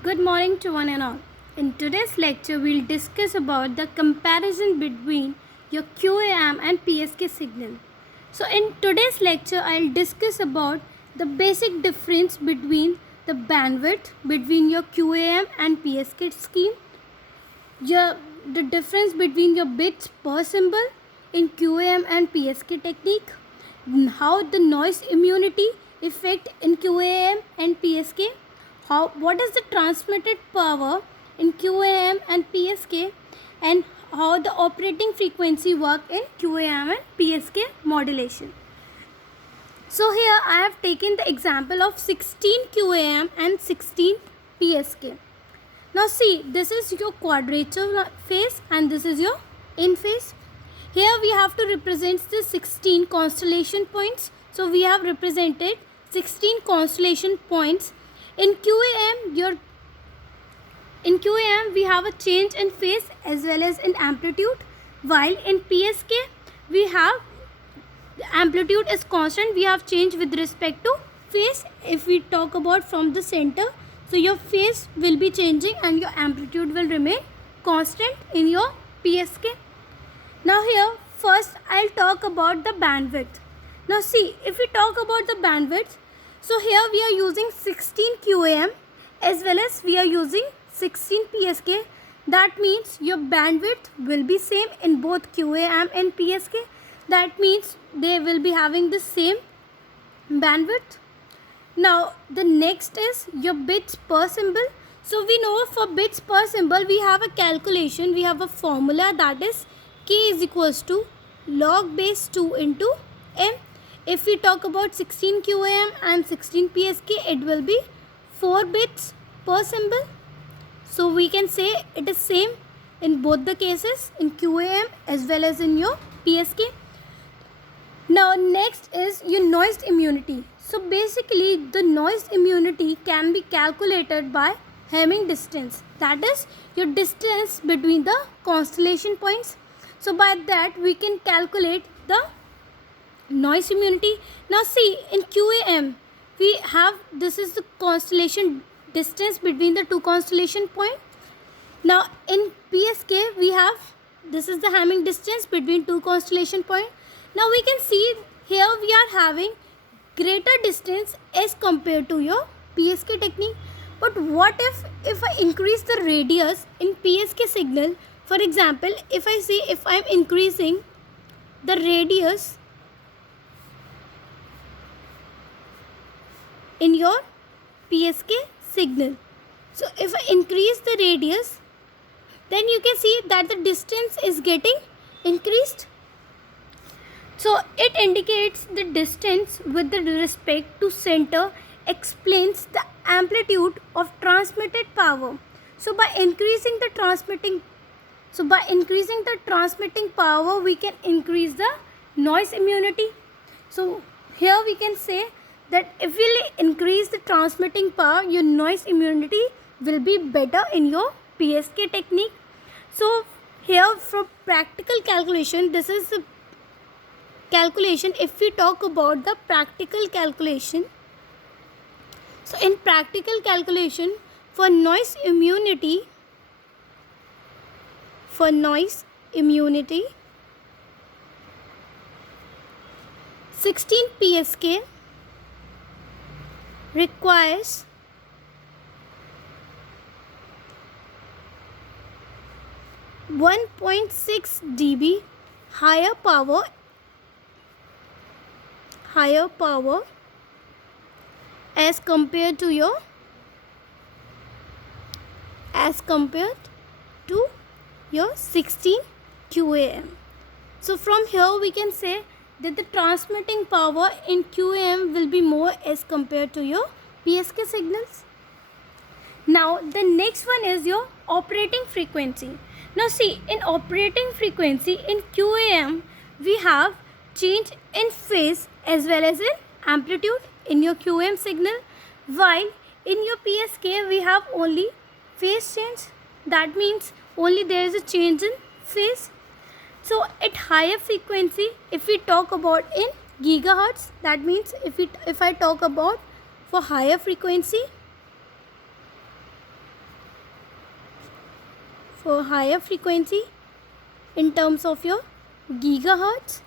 Good morning to one and all. In today's lecture, we'll discuss about the comparison between your QAM and PSK signal. So in today's lecture, I'll discuss about the basic difference between the bandwidth between your QAM and PSK scheme, your the difference between your bits per symbol in QAM and PSK technique, how the noise immunity effect in QAM and PSK, what is the transmitted power in QAM and PSK, and how the operating frequency work in QAM and PSK modulation. So here I have taken the example of 16 QAM and 16 PSK. Now see, this is your quadrature phase and this is your in phase. Here we have to represent the 16 constellation points. So we have represented 16 constellation points. In QAM we have a change in phase as well as in amplitude, while in PSK we have the amplitude is constant. We have change with respect to phase. If we talk about from the center, so your phase will be changing and your amplitude will remain constant in your PSK. Now here first I'll talk about the bandwidth. Now see, if we talk about the bandwidth, so here we are using 16 QAM as well as we are using 16 PSK. That means your bandwidth will be same in both QAM and PSK. That means they will be having the same bandwidth. Now the next is your bits per symbol. So we know for bits per symbol we have a calculation, we have a formula, that is K is equals to log base 2 into M. If we talk about 16 QAM and 16 PSK, it will be 4 bits per symbol. So we can say it is same in both the cases, in QAM as well as in your PSK. Now next is your noise immunity. So basically the noise immunity can be calculated by Hamming distance, that is your distance between the constellation points. So by that we can calculate the noise immunity. Now see, in QAM we have, this is the constellation distance between the two constellation point. Now in PSK we have, this is the Hamming distance between two constellation point. Now we can see here we are having greater distance as compared to your PSK technique. But what if I increase the radius in PSK signal? For example, if I see, if I am increasing the radius in your PSK signal, so if I increase the radius, then you can see that the distance is getting increased. So it indicates the distance with the respect to center explains the amplitude of transmitted power. So by increasing the transmitting power, we can increase the noise immunity. So here we can say that if we increase the transmitting power, your noise immunity will be better in your PSK technique. So here for practical calculation, this is the calculation. If we talk about the practical calculation, so in practical calculation for noise immunity, 16 PSK requires 1.6 dB higher power as compared to your as compared to your 16 QAM. So from here we can say that the transmitting power in QAM will be more as compared to your PSK signals. Now the next one is your operating frequency. Now see, in operating frequency in QAM we have change in phase as well as in amplitude in your QAM signal, while in your PSK we have only phase change. That means only there is a change in phase. So at higher frequency, if we talk about in gigahertz, that means if I talk about for higher frequency, for higher frequency in terms of your gigahertz.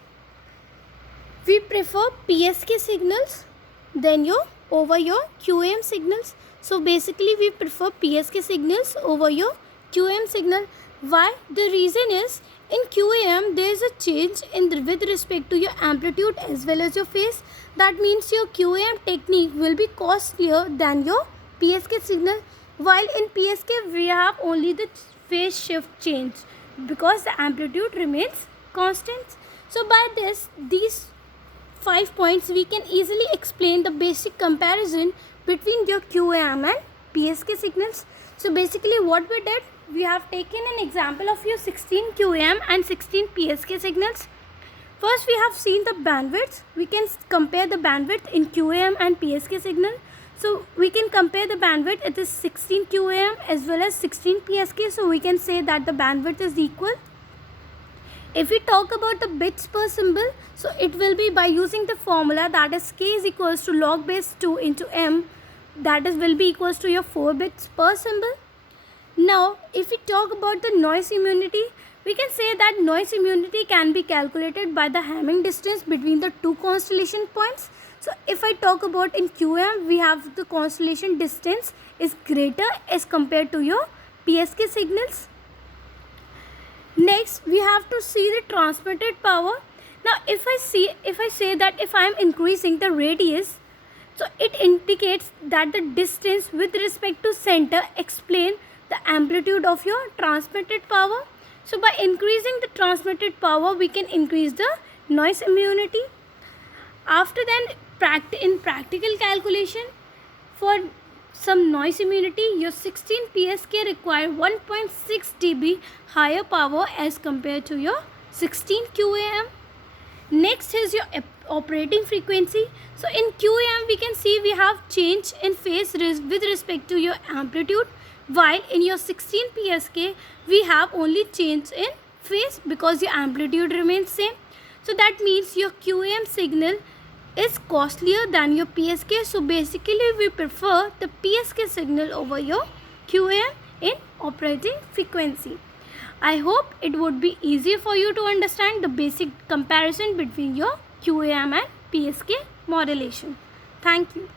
We prefer PSK signals than over your QAM signals. So basically we prefer PSK signals over your QAM signal. Why? The reason is in QAM there is a change with respect to your amplitude as well as your phase. That means your QAM technique will be costlier than your PSK signal. While in PSK we have only the phase shift change because the amplitude remains constant. So by these 5 points we can easily explain the basic comparison between your QAM and PSK signals. So basically what we did, we have taken an example of your 16 QAM and 16 PSK signals. First we have seen the bandwidth. We can compare the bandwidth in QAM and PSK signal. So we can compare the bandwidth. It is 16 QAM as well as 16 PSK. So we can say that the bandwidth is equal. If we talk about the bits per symbol, so it will be by using the formula that is k is equals to log base 2 into m, that is will be equals to your 4 bits per symbol. Now if we talk about the noise immunity, we can say that noise immunity can be calculated by the Hamming distance between the two constellation points. So if I talk about in QAM, we have the constellation distance is greater as compared to your PSK signals. Next we have to see the transmitted power. Now if I say that if I am increasing the radius, so it indicates that the distance with respect to center explain the amplitude of your transmitted power. So by increasing the transmitted power we can increase the noise immunity. After then in practical calculation for some noise immunity, your 16 PSK require 1.6 dB higher power as compared to your 16 QAM. Next is your operating frequency. So in QAM we can see we have change in phase with respect to your amplitude, while in your 16 PSK we have only change in phase because your amplitude remains same. So that means your QAM signal is costlier than your PSK. So basically we prefer the PSK signal over your QAM in operating frequency. I hope it would be easier for you to understand the basic comparison between your QAM and PSK modulation. Thank you.